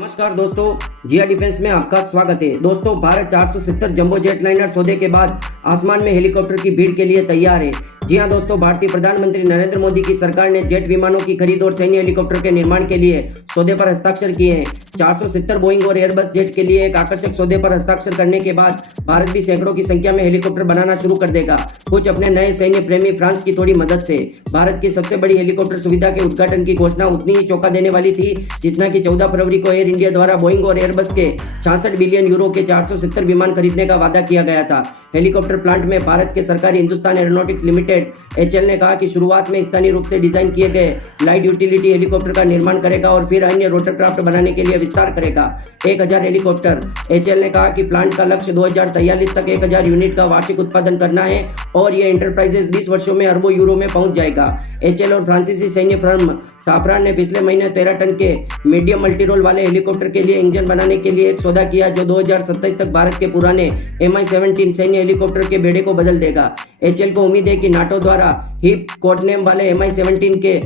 नमस्कार दोस्तों, जिया डिफेंस में आपका स्वागत है। दोस्तों, भारत 470 जंबो जेट लाइनर सौदे के बाद आसमान में हेलीकॉप्टर की भीड़ के लिए तैयार है। जी हां दोस्तों, भारतीय प्रधानमंत्री नरेंद्र मोदी की सरकार ने जेट विमानों की खरीद और सैन्य हेलीकॉप्टर के निर्माण के लिए सौदे पर हस्ताक्षर किए हैं। 470 बोइंग और एयरबस जेट के लिए एक आकर्षक सौदे पर हस्ताक्षर करने के बाद भारत भी सैकड़ों की संख्या में हेलीकॉप्टर बनाना शुरू कर देगा, कुछ अपने नए सैन्य प्रेमी फ्रांस की थोड़ी मदद से। भारत की सबसे बड़ी हेलीकॉप्टर सुविधा के उद्घाटन की घोषणा उतनी ही चौंका देने वाली थी जितना कि 14 फरवरी को एयर इंडिया द्वारा बोइंग और एयरबस के 66 बिलियन यूरो के 470 विमान खरीदने का वादा किया गया था। हेलीकॉप्टर प्लांट में भारत के सरकारी हिंदुस्तान एरोनॉटिक्स लिमिटेड एचएल ने कहा कि शुरुआत में स्थानीय रूप से डिजाइन किए गए लाइट यूटिलिटी हेलीकॉप्टर का निर्माण करेगा और फिर अन्य रोटरक्राफ्ट बनाने के लिए विस्तार करेगा। 1000 हेलीकॉप्टर। एचएल ने कहा कि प्लांट का लक्ष्य 2043 तक 1000 यूनिट का वार्षिक उत्पादन करना है और यह एंटरप्राइजेस 20 वर्षों में अरबों यूरो में पहुंच जाएगा। एचएल और फ्रांसीसी सैन्य फर्म साफरान ने पिछले महीने 13 टन के मीडियम मल्टीरोल वाले हेलीकॉप्टर के लिए इंजन बनाने के लिए एक सौदा किया जो 2027 तक भारत के पुराने Mi-17 सैन्य हेलीकॉप्टर के बेड़े को बदल देगा। एचएल को उम्मीद है कि नाटो द्वारा हिप कोडनेम वाले Mi-17 के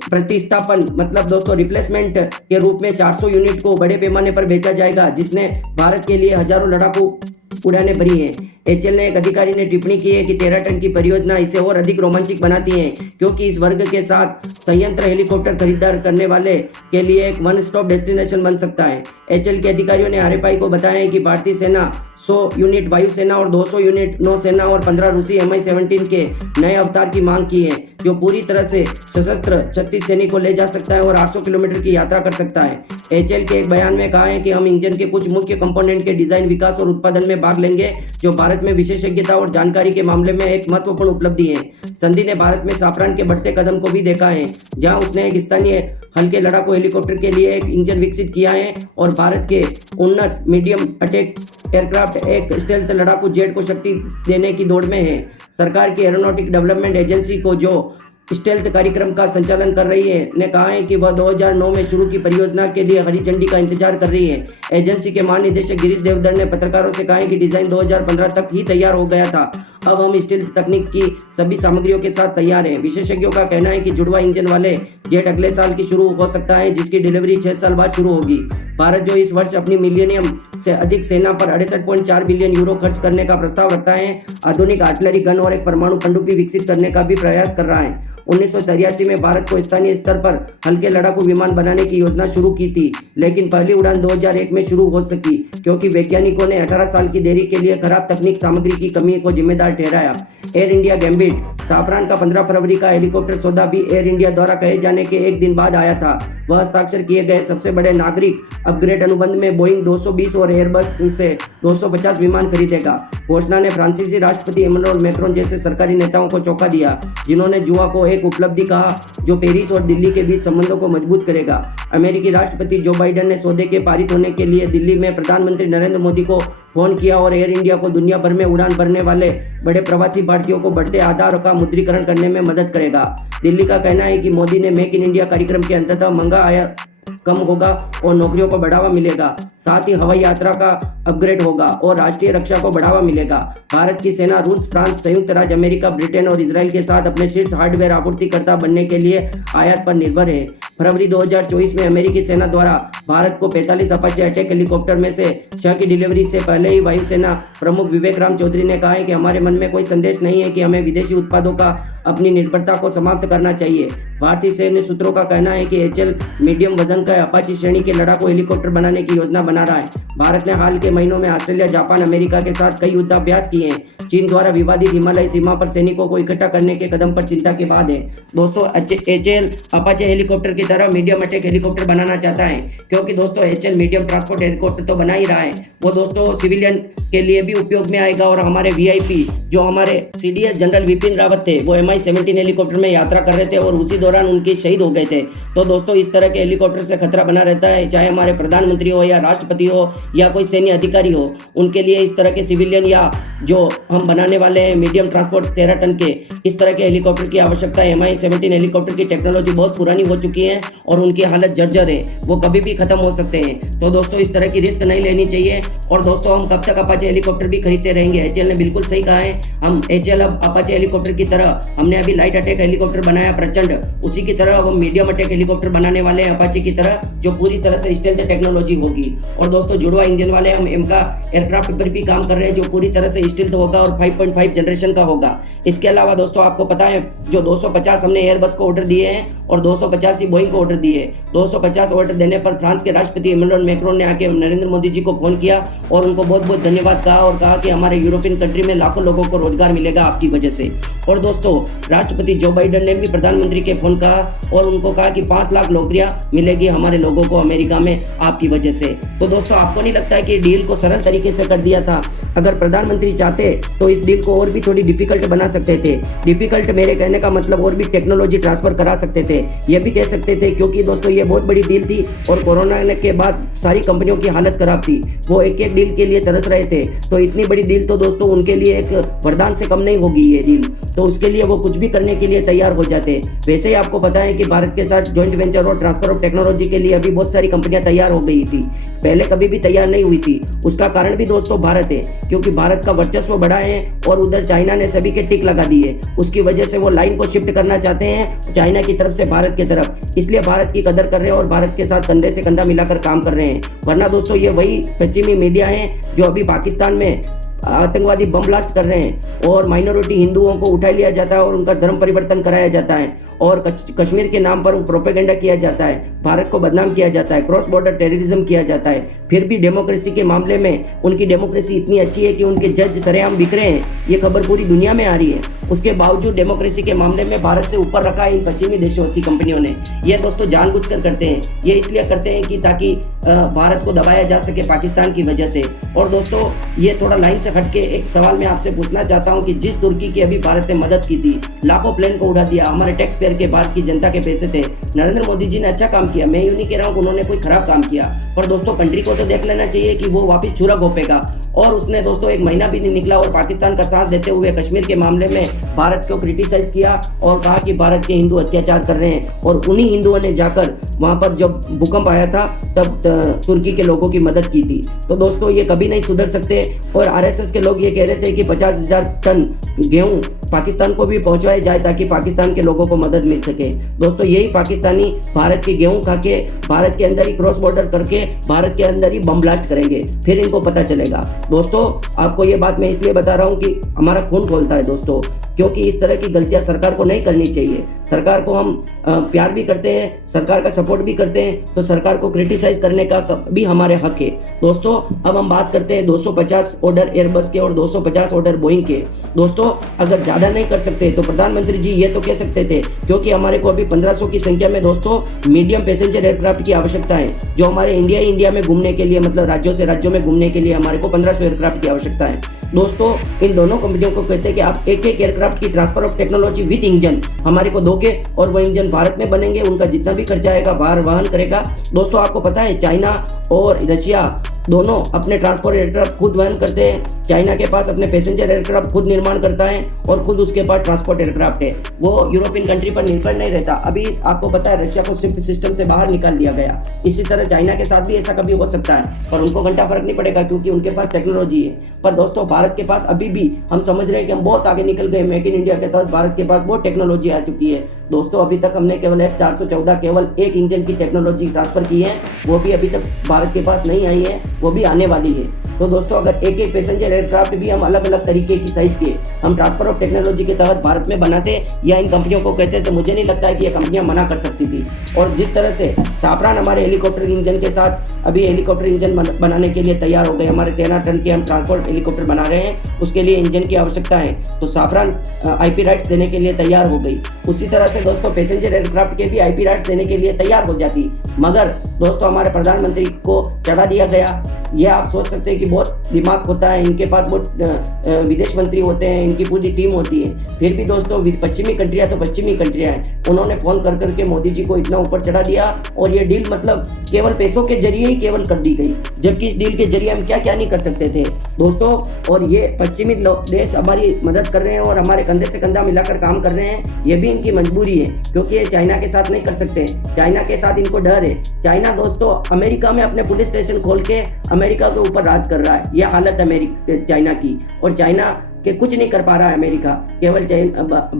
प्रतिस्थापन मतलब दोस्तों रिप्लेसमेंट के रूप में 400 यूनिट को बड़े पैमाने पर बेचा जाएगा, जिसने भारत के लिए हजारों लड़ाकू उड़ानें भरी हैं। एचएल ने एक अधिकारी ने टिप्पणी की है कि 13 टन की परियोजना इसे और अधिक रोमांचक बनाती है क्योंकि इस वर्ग के साथ संयंत्र हेलीकॉप्टर खरीदार करने वाले के लिए एक वन स्टॉप डेस्टिनेशन बन सकता है। एचएल के अधिकारियों ने आरएफआई को बताया कि भारतीय सेना 100 यूनिट वायुसेना और 200 यूनिट नौसेना और 15 रूसी Mi-17 के नए अवतार की मांग की है जो पूरी तरह से सशस्त्र 36 सैनिक को ले जा सकता है और 800 किलोमीटर की यात्रा कर सकता है। एचएल के एक बयान में कहा है कि हम इंजन के कुछ मुख्य कंपोनेंट के डिजाइन, विकास और उत्पादन में भाग लेंगे जो भारत में विशेषज्ञता और जानकारी के मामले में एक महत्वपूर्ण उपलब्धि है। संधि ने भारत में साफरान के बढ़ते कदम को भी देखा है, जहां उसने एक स्थानीय हल्के लड़ाकू हेलीकॉप्टर के लिए एक इंजन विकसित किया है और भारत के उन्नत मीडियम अटैक एयरक्राफ्ट एक स्टेल्थ लड़ाकू जेट को शक्ति देने की दौड़ में है। सरकार की एरोनॉटिक डेवलपमेंट एजेंसी को जो स्टेल्थ कार्यक्रम का संचालन कर रही है ने कहा है कि वह 2009 में शुरू की परियोजना के लिए हरी झंडी का इंतजार कर रही है। एजेंसी के महानिदेशक गिरीश देवधर ने पत्रकारों से कहा है कि डिजाइन 2015 तक ही तैयार हो गया था। अब हम स्टील्थ तकनीक की सभी सामग्रियों के साथ तैयार हैं। विशेषज्ञों का कहना है कि जुड़वा इंजन वाले जेट अगले साल की शुरू हो सकता है, जिसकी डिलीवरी 6 साल बाद शुरू होगी। भारत जो इस वर्ष अपनी मिलियनियम से अधिक सेना पर 68.4 बिलियन यूरो खर्च करने का प्रस्ताव रखता है, आधुनिक आर्टिलरी गन और एक परमाणु पनडुब्बी विकसित करने का भी प्रयास कर रहा है। 1983 में भारत को स्थानीय स्तर पर हल्के लड़ाकू विमान बनाने की योजना शुरू की थी, लेकिन पहली उड़ान 2001 में शुरू हो सकी क्योंकि वैज्ञानिकों ने 18 साल की देरी के लिए खराब तकनीक सामग्री की कमी को जिम्मेदार ठहराया। Air India gambit. साफरान का 15 फरवरी का हेलीकॉप्टर सौदा भी एयर इंडिया द्वारा कहे जाने के एक दिन बाद आया था। वह हस्ताक्षर किए गए सबसे बड़े नागरिक अपग्रेड अनुबंध में बोइंग 220 और एयरबस से 250 विमान खरीदेगा। घोषणा ने फ्रांसीसी राष्ट्रपति इमैनुअल मैक्रोन जैसे सरकारी नेताओं को चौंका दिया, जिन्होंने जुआ को एक उपलब्धि कहा जो पेरिस और दिल्ली के बीच संबंधों को मजबूत करेगा। अमेरिकी राष्ट्रपति जो बाइडेन ने सौदे के पारित होने के लिए दिल्ली में प्रधानमंत्री नरेंद्र मोदी को फोन किया और एयर इंडिया को दुनिया भर में उड़ान भरने वाले बड़े प्रवासी भारतीयों को बढ़ते आधार का मुद्रीकरण करने में मदद करेगा। दिल्ली का कहना है कि मोदी ने मेक इन इंडिया कार्यक्रम के अंततः महंगा आयात कम होगा और नौकरियों को बढ़ावा मिलेगा, साथ ही हवाई यात्रा का अपग्रेड होगा और राष्ट्रीय रक्षा को बढ़ावा मिलेगा। भारत की सेना रूस, फ्रांस, संयुक्त राज्य अमेरिका, ब्रिटेन और इजराइल के साथ अपने शीर्ष हार्डवेयर आपूर्तिकर्ता बनने के लिए आयात पर निर्भर है। फरवरी 2024 में अमेरिकी सेना द्वारा भारत को 45 अपाचे अटैक हेलीकॉप्टर में से 6 की डिलीवरी से पहले ही वायुसेना प्रमुख विवेक राम चौधरी ने कहा है कि हमारे मन में कोई संदेश नहीं है कि हमें विदेशी उत्पादों का अपनी निर्भरता को समाप्त करना चाहिए। भारतीय सैन्य सूत्रों का कहना है कि एचएल मीडियम वजन का अपाची श्रेणी के लड़ाकू हेलीकॉप्टर बनाने की योजना बना रहा है। भारत ने हाल के महीनों में ऑस्ट्रेलिया, जापान, अमेरिका के साथ कई युद्धाभ्यास किए हैं। चीन द्वारा विवादित हिमालय सीमा पर सैनिकों को इकट्ठा करने के कदम पर चिंता के बाद है। दोस्तों, एचएल अपाचे हेलीकॉप्टर की तरह मीडियम अटैक हेलीकॉप्टर बनाना चाहता है क्योंकि दोस्तों एचएल मीडियम ट्रांसपोर्ट हेलीकॉप्टर तो बना ही रहा है, वो दोस्तों सिविलियन के लिए भी उपयोग में आएगा और हमारे वीआईपी जो हमारे सीडीएस जनरल विपिन रावत थे वो Mi-17 हेलीकॉप्टर में यात्रा कर रहे थे और उसी दौरान उनके शहीद हो गए थे। तो दोस्तों इस तरह के हेलीकॉप्टर से खतरा बना रहता है, चाहे हमारे प्रधानमंत्री हो या राष्ट्रपति हो या कोई सैन्य अधिकारी हो, उनके लिए इस तरह के सिविलियन या जो हम बनाने वाले हैं मीडियम ट्रांसपोर्ट 13 टन के इस तरह के हेलीकॉप्टर की आवश्यकता है। Mi-17 हेलीकॉप्टर की टेक्नोलॉजी बहुत पुरानी हो चुकी है हैं और उनकी हालत जर्जर है, वो कभी भी खत्म हो सकते हैं। तो दोस्तों इस तरह की रिस्क नहीं लेनी चाहिए। और दोस्तों हम कब तक अपाचे हेलीकॉप्टर भी खरीदते रहेंगे? एचएएल ने बिल्कुल सही कहा है। हम एचएएल अब अपाचे हेलीकॉप्टर की तरह, हमने अभी लाइट अटैक हेलीकॉप्टर बनाया प्रचंड, उसी की तरह हम मीडियम अटैक हेलीकॉप्टर बनाने वाले हैं अपाचे की तरह, जो पूरी तरह से स्टेल्थ टेक्नोलॉजी होगी। और दोस्तों जुड़वा इंजन वाले हम एमका एयरक्राफ्ट पर भी काम कर रहे हैं, जो पूरी तरह से स्टेल्थ होगा और 5.5 जनरेशन का होगा। इसके अलावा दोस्तों आपको पता है जो 250 हमने एयरबस को ऑर्डर दिए हैं और 250 ही बोइंग को ऑर्डर दिए। 250 ऑर्डर देने पर फ्रांस के राष्ट्रपति इमैनुअल मैक्रोन ने आके नरेंद्र मोदी जी को फोन किया और उनको बहुत बहुत धन्यवाद कहा और कहा कि हमारे यूरोपियन कंट्री में लाखों लोगों को रोजगार मिलेगा आपकी वजह से। और दोस्तों राष्ट्रपति जो बाइडेन ने भी प्रधानमंत्री के फोन कहा और उनको कहा कि 5 लाख नौकरियां मिलेगी हमारे लोगों को अमेरिका में आपकी वजह से। तो दोस्तों आपको नहीं लगता है कि डील को सरल तरीके से कर दिया था? अगर प्रधानमंत्री चाहते तो इस डील को और भी थोड़ी डिफिकल्ट बना सकते थे। डिफिकल्ट मेरे कहने का मतलब और भी टेक्नोलॉजी ट्रांसफर करा सकते थे, ये भी कह सकते थे, क्योंकि दोस्तों ये बहुत बड़ी डील थी और कोरोना के बाद सारी कंपनियों की हालत खराब थी, वो एक एक डील के लिए तरस रहे थे। तो इतनी बड़ी डील तो दोस्तों उनके लिए एक वरदान से कम नहीं होगी ये डील, तो उसके लिए वो कुछ भी करने के लिए तैयार हो जाते। वैसे ही आपको पता है कि भारत के साथ जॉइंट वेंचर और ट्रांसफर ऑफ टेक्नोलॉजी के लिए अभी बहुत सारी कंपनियां तैयार हो गई थी, पहले कभी भी तैयार नहीं हुई थी। उसका कारण भी दोस्तों भारत है, क्योंकि भारत का वर्चस्व बढ़ा है और उधर चाइना ने सभी के टिक लगा दिए। उसकी वजह से वो लाइन को शिफ्ट करना चाहते हैं चाइना की तरफ से भारत की तरफ, इसलिए भारत की कदर कर रहे हैं और भारत के साथ कंधे से कंधा मिलाकर काम कर रहे हैं। वरना दोस्तों ये वही पश्चिमी मीडिया है जो अभी पाकिस्तान में आतंकवादी बम ब्लास्ट कर रहे हैं और माइनॉरिटी हिंदुओं को उठा लिया जाता है और उनका धर्म परिवर्तन कराया जाता है और कश्मीर के नाम पर प्रोपेगेंडा किया जाता है, भारत को बदनाम किया जाता है, क्रॉस बॉर्डर टेररिज्म किया जाता है। फिर भी डेमोक्रेसी के मामले में उनकी डेमोक्रेसी इतनी अच्छी है कि उनके जज सरेआम बिक रहे हैं, ये खबर पूरी दुनिया में आ रही है। उसके बावजूद डेमोक्रेसी के मामले में भारत से ऊपर रखा है इन पश्चिमी देशों की कंपनियों ने। ये दोस्तों जानबूझकर करते हैं, ये इसलिए करते हैं कि ताकि भारत को दबाया जा सके पाकिस्तान की वजह से। और दोस्तों ये थोड़ा लाइन से हटके एक सवाल मैं आपसे पूछना चाहता हूँ कि जिस तुर्की की अभी भारत ने मदद की थी, लाखों प्लेन को उड़ा दिया, हमारे टैक्स पेयर के, भारत की जनता के पैसे थे, नरेंद्र मोदी जी ने अच्छा काम किया, मैं यूं नहीं कह रहा हूँ उन्होंने कोई खराब काम किया, पर दोस्तों कंट्री को तो देख लेना चाहिए कि वो वापस छुरा घोपेगा। और उसने दोस्तों 1 महीना भी नहीं निकला और पाकिस्तान का साथ देते हुए कश्मीर के मामले में भारत को क्रिटिसाइज किया और कहा कि भारत के हिंदू अत्याचार कर रहे हैं। और उन्हीं हिंदुओं ने जाकर वहां पर जब भूकंप आया था तब तुर्की के लोगों की मदद की थी। तो दोस्तों ये कभी नहीं सुधर सकते। और आरएसएस के लोग ये कह रहे थे कि 50,000 टन गेहूं पाकिस्तान को भी पहुंचाया जाए ताकि पाकिस्तान के लोगों को मदद मिल सके। दोस्तों यही पाकिस्तानी भारत की गेहूं खा के भारत के अंदर ही क्रॉस बॉर्डर करके भारत के अंदर ही बम ब्लास्ट करेंगे, फिर इनको पता चलेगा। दोस्तों आपको ये बात मैं इसलिए बता रहा हूँ कि हमारा खून खोलता है दोस्तों, क्योंकि इस तरह की गलतियां सरकार को नहीं करनी चाहिए। सरकार को हम प्यार भी करते हैं, सरकार का सपोर्ट भी करते हैं, तो सरकार को क्रिटिसाइज करने का भी हमारे हक है। दोस्तों अब हम बात करते हैं 250 ऑर्डर एयरबस के और 250 ऑर्डर बोइंग के। दोस्तों अगर ज़्यादा नहीं कर सकते तो प्रधानमंत्री जी ये तो कह सकते थे, क्योंकि हमारे को अभी 1500 की संख्या में दोस्तों मीडियम पैसेंजर एयरक्राफ्ट की आवश्यकता है, जो हमारे इंडिया में घूमने के लिए, मतलब राज्यों से राज्यों में घूमने के लिए हमारे को 1500 एयरक्राफ्ट की आवश्यकता है। दोस्तों इन दोनों कंपनियों को कहते हैं कि आप एक एयरक्राफ्ट की transfer of technology with engine हमारे को दोगे और वो इंजन भारत में बनेंगे, उनका जितना भी खर्चा आएगा बाहर वहन करेगा। दोस्तों आपको पता है चाइना और रशिया दोनों अपने ट्रांसपोर्ट एयरक्राफ्ट खुद वहन करते हैं। चाइना के पास अपने पैसेंजर एयरक्राफ्ट खुद निर्माण करता है और खुद उसके पास ट्रांसपोर्ट एयरक्राफ्ट है, वो यूरोपियन कंट्री पर निर्भर नहीं रहता। अभी आपको पता है रशिया को स्विफ्ट सिस्टम से बाहर निकाल दिया गया। इसी तरह चाइना के साथ भी ऐसा कभी हो सकता है, पर उनको घंटा फर्क नहीं पड़ेगा क्योंकि उनके पास टेक्नोलॉजी है। पर दोस्तों भारत के पास अभी भी हम समझ रहे हैं कि हम बहुत आगे निकल गए, मेक इन इंडिया के तहत भारत के पास बहुत टेक्नोलॉजी आ चुकी है। दोस्तों अभी तक हमने केवल F414 केवल एक इंजन की टेक्नोलॉजी ट्रांसफर की है, वो भी अभी तक भारत के पास नहीं आई है, वो भी आने वाली है। तो दोस्तों अगर एक एक पैसेंजर एयरक्राफ्ट भी हम अलग अलग तरीके की साइज के हम ट्रांसफर ऑफ टेक्नोलॉजी के तहत भारत में बनाते या इन कंपनियों को कहते तो मुझे नहीं लगता है कि ये कंपनियां मना कर सकती थी। और जिस तरह से साफरान हमारे हेलीकॉप्टर इंजन के साथ अभी हेलीकॉप्टर इंजन बनाने के लिए तैयार हो गए, हमारे 13 टन के हम ट्रांसपोर्ट हेलीकॉप्टर बना रहे हैं, उसके लिए इंजन की आवश्यकता है, तो साफरान IP राइट्स देने के लिए तैयार हो गई। उसी तरह से दोस्तों पैसेंजर एयरक्राफ्ट के भी IP राइट्स देने के लिए तैयार हो जाती, मगर दोस्तों हमारे प्रधानमंत्री को चढ़ा दिया गया ये आप सोच सकते हैं कि बहुत दिमाग होता है इनके पास, बहुत विदेश मंत्री होते हैं, इनकी पूरी टीम होती है। फिर भी दोस्तों पश्चिमी कंट्रियाँ तो पश्चिमी कंट्रियाँ हैं, उन्होंने फ़ोन कर करके मोदी जी को इतना ऊपर चढ़ा दिया और ये डील मतलब केवल पैसों के जरिए ही केवल कर दी गई, जबकि इस डील के जरिए हम क्या क्या नहीं कर सकते थे दोस्तों। और ये पश्चिमी देश हमारी मदद कर रहे हैं और हमारे कंधे से कंधा मिलाकर काम कर रहे हैं, ये भी इनकी मजबूरी है, क्योंकि ये चाइना के साथ नहीं कर सकते। चाइना के साथ इनको डर है। चाइना दोस्तों अमेरिका में अपने पुलिस स्टेशन खोल के अमेरिका के ऊपर राज कर रहा है, ये हालत है चाइना की। और चाइना के कुछ नहीं कर पा रहा है अमेरिका, केवल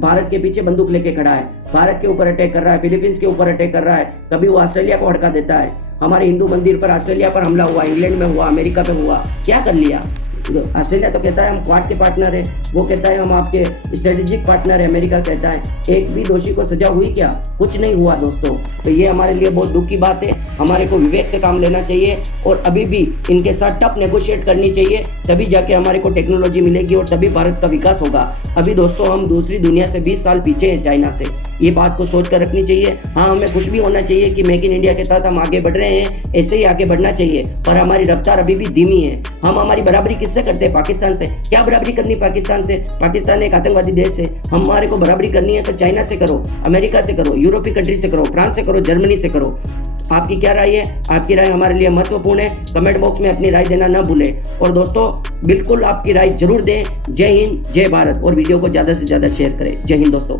भारत के पीछे बंदूक लेके खड़ा है, भारत के ऊपर अटैक कर रहा है, फिलीपींस के ऊपर अटैक कर रहा है, कभी वो ऑस्ट्रेलिया को हड़का देता है। हमारे हिंदू मंदिर पर ऑस्ट्रेलिया पर हमला हुआ, इंग्लैंड में हुआ, अमेरिका पे हुआ, क्या कर लिया। ऑस्ट्रेलिया तो कहता है हम क्वाड के पार्टनर है, वो कहता है हम आपके स्ट्रेटेजिक पार्टनर है, अमेरिका कहता है। एक भी दोषी को सजा हुई क्या? कुछ नहीं हुआ दोस्तों। तो ये हमारे लिए बहुत दुख की बात है। हमारे को विवेक से काम लेना चाहिए और अभी भी इनके साथ टफ नेगोशिएट करनी चाहिए, तभी जाके हमारे को टेक्नोलॉजी मिलेगी और तभी भारत का विकास होगा। अभी दोस्तों हम दूसरी दुनिया से 20 साल पीछे हैं चाइना से, ये बात को सोच कर रखनी चाहिए। हाँ, हमें खुश भी होना चाहिए कि मेक इन इंडिया के तहत हम आगे बढ़ रहे हैं, ऐसे ही आगे बढ़ना चाहिए, पर हमारी रफ्तार अभी भी धीमी है। हम हमारी बराबरी किससे करते हैं? पाकिस्तान से। क्या बराबरी करनी पाकिस्तान से? पाकिस्तान एक आतंकवादी देश है। हमारे को बराबरी करनी है तो चाइना से करो, अमेरिका से करो, यूरोपीय कंट्री से करो, फ्रांस से करो, जर्मनी से करो। आपकी क्या राय है? आपकी राय हमारे लिए महत्वपूर्ण है। कमेंट बॉक्स में अपनी राय देना ना भूलें और दोस्तों बिल्कुल आपकी राय जरूर दें। जय हिंद, जय भारत और वीडियो को ज़्यादा से ज़्यादा शेयर करें। जय हिंद दोस्तों।